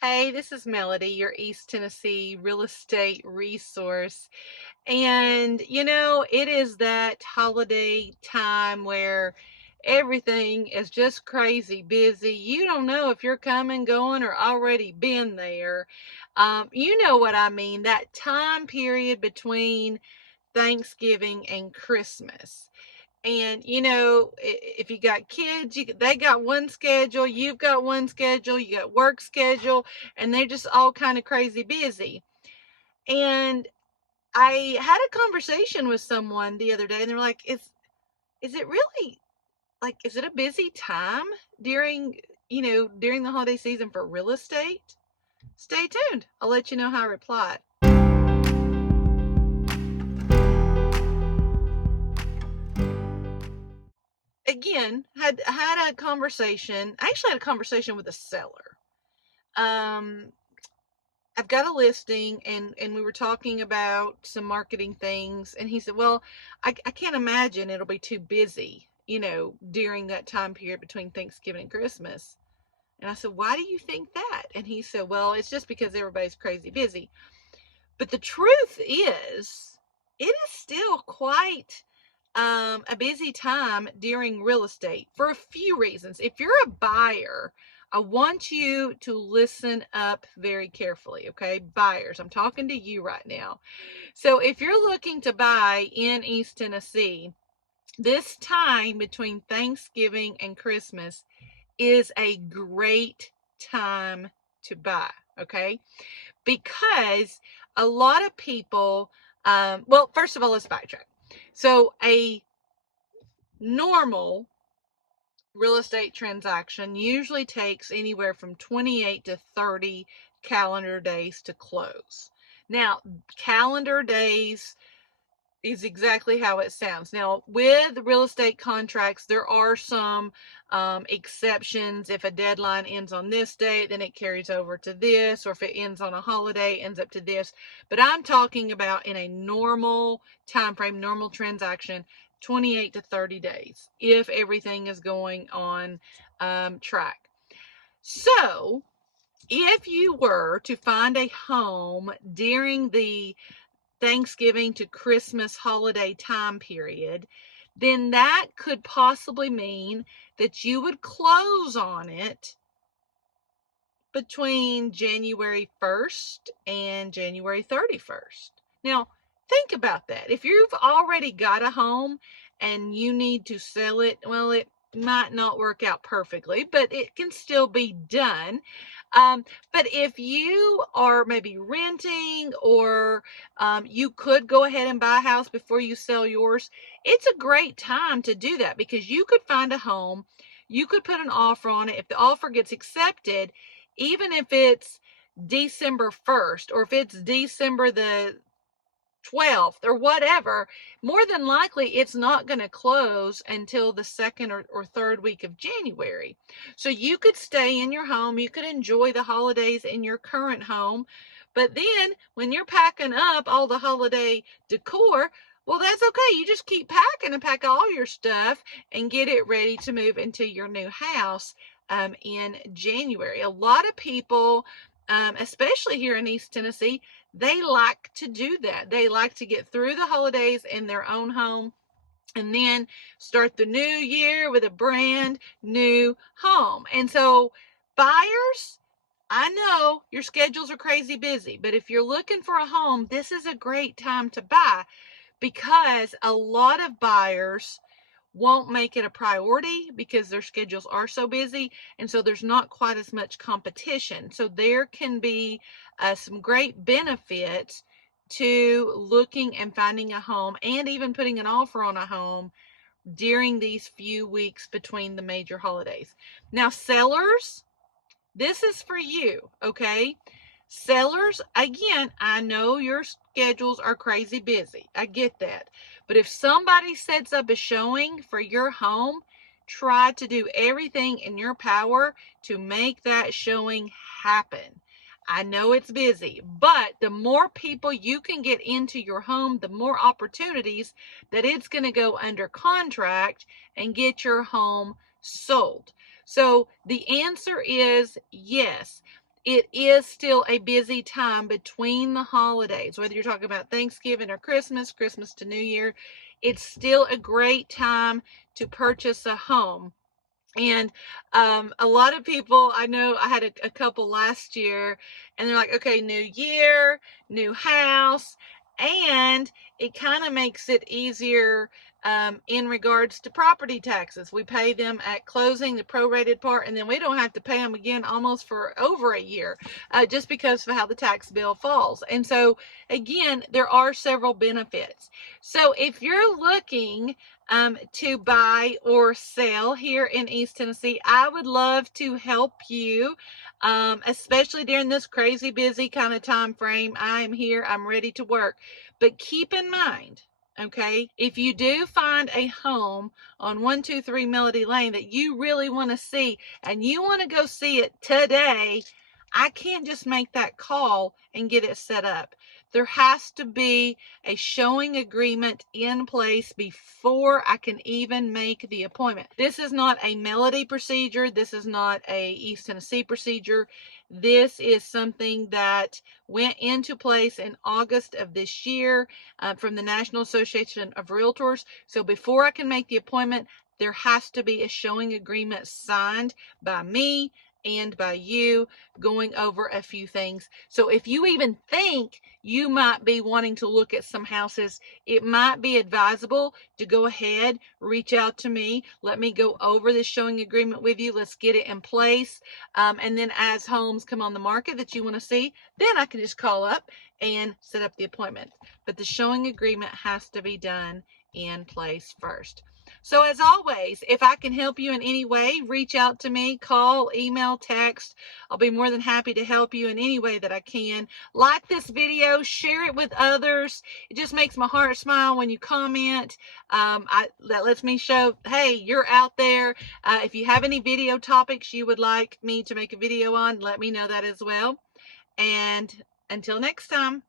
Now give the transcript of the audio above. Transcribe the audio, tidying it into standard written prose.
Hey, this is Melody, your East Tennessee real estate resource. And, it is that holiday time where everything is just crazy busy. You don't know if you're coming, going, or already been there. You know what I mean, that time period between Thanksgiving and Christmas. And if you got kids, they got one schedule, you've got one schedule, you got work schedule, and they're just all kind of crazy busy. And I had a conversation with someone the other day, and they're like, "Is it really like is it a busy time during during the holiday season for real estate?" Stay tuned. I'll let you know how I replied. Again, had a conversation. I actually had a conversation with a seller. Um, I've got a listing, and we were talking about some marketing things, and he said, "Well, I can't imagine it'll be too busy, during that time period between Thanksgiving and Christmas." And I said, "Why do you think that?" And he said, "Well, it's just because everybody's crazy busy." But the truth is, it is still quite a busy time during real estate for a few reasons. If you're a buyer, I want you to listen up very carefully, okay? Buyers, I'm talking to you right now. So if you're looking to buy in East Tennessee, this time between Thanksgiving and Christmas is a great time to buy, okay? Because a lot of people, well, first of all, let's backtrack. So a normal real estate transaction usually takes anywhere from 28 to 30 calendar days to close. Now, calendar days is exactly how it sounds. Now, with real estate contracts, there are some exceptions. If a deadline ends on this date, then it carries over to this, or if it ends on a holiday, it ends up to this. But I'm talking about in a normal time frame, normal transaction, 28 to 30 days, if everything is going on track. So, if you were to find a home during the Thanksgiving to Christmas holiday time period, then that could possibly mean that you would close on it between January 1st and January 31st. Now, think about that. If you've already got a home and you need to sell it, well, it might not work out perfectly, but it can still be done. But if you are maybe renting, or you could go ahead and buy a house before you sell yours, it's a great time to do that, because you could find a home, you could put an offer on it. If the offer gets accepted, even if it's December 1st, or if it's December the 12th or whatever, more than likely it's not going to close until the second or third week of January. So you could stay in your home, you could enjoy the holidays in your current home, but then when you're packing up all the holiday decor, well, that's okay. You just keep packing and pack all your stuff and get it ready to move into your new house in January. A lot of people, especially here in East Tennessee, they like to do that. They like to get through the holidays in their own home and then start the new year with a brand new home. And so, buyers, I know your schedules are crazy busy, but if you're looking for a home, this is a great time to buy, because a lot of buyers won't make it a priority because their schedules are so busy, and so there's not quite as much competition. So there can be some great benefits to looking and finding a home, and even putting an offer on a home during these few weeks between the major holidays. Now, sellers, this is for you, okay? Sellers, again, I know your schedules are crazy busy. I get that. But if somebody sets up a showing for your home, try to do everything in your power to make that showing happen. I know it's busy, but the more people you can get into your home, the more opportunities that it's going to go under contract and get your home sold. So the answer is yes. it is still a busy time between the holidays, whether you're talking about Thanksgiving or Christmas, Christmas to New Year. It's still a great time to purchase a home. And a lot of people, I know I had a couple last year, and they're like, okay, new year, new house. And it kind of makes it easier in regards to property taxes. We pay them at closing, the prorated part, and then we don't have to pay them again almost for over a year, just because of how the tax bill falls. And so, again, there are several benefits. So if you're looking to buy or sell here in East Tennessee, I would love to help you, especially during this crazy busy kind of time frame. I am here. I'm ready to work. But keep in mind, okay, if you do find a home on 123 Melody Lane that you really want to see and you want to go see it today, I can't just make that call and get it set up. There has to be a showing agreement in place before I can even make the appointment. This is not a Melody procedure. This is not a East Tennessee procedure. This is something that went into place in August of this year from the National Association of Realtors. So before I can make the appointment, there has to be a showing agreement signed by me and by you, going over a few things. So if you even think you might be wanting to look at some houses, it might be advisable to go ahead, reach out to me. Let me go over this showing agreement with you. Let's get it in place. And then as homes come on the market that you want to see, then I can just call up and set up the appointment. But the showing agreement has to be done in place first. So as always, if I can help you in any way, reach out to me, call, email, text. I'll be more than happy to help you in any way that I can. Like this video, share it with others. It just makes my heart smile when you comment. That lets me show, hey, you're out there. If you have any video topics you would like me to make a video on, let me know that as well. And until next time.